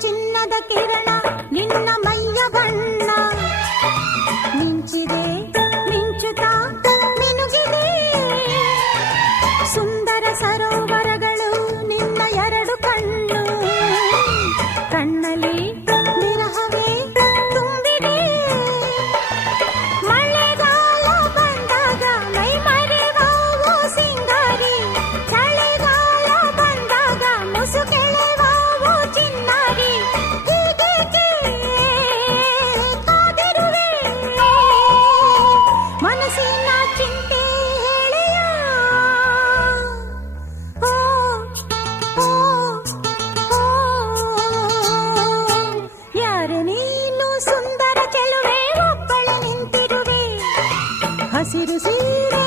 ಚಿನ್ನದ ಕಿರಣ ನಿನ್ನ ಮೈಯ ಬಣ್ಣ ಮಿಂಚಿದೆ ಮಿಂಚುತ್ತಾ ಮಿನುಗಿದೆ ಸುಂದರ ಸರೋವರಗಳು ಸುಂದರ ಚೆಲುವೆ ಒಬ್ಬಳೆ ನಿಂತಿರುವೆ. ಹಸಿರು ಸೀರೆ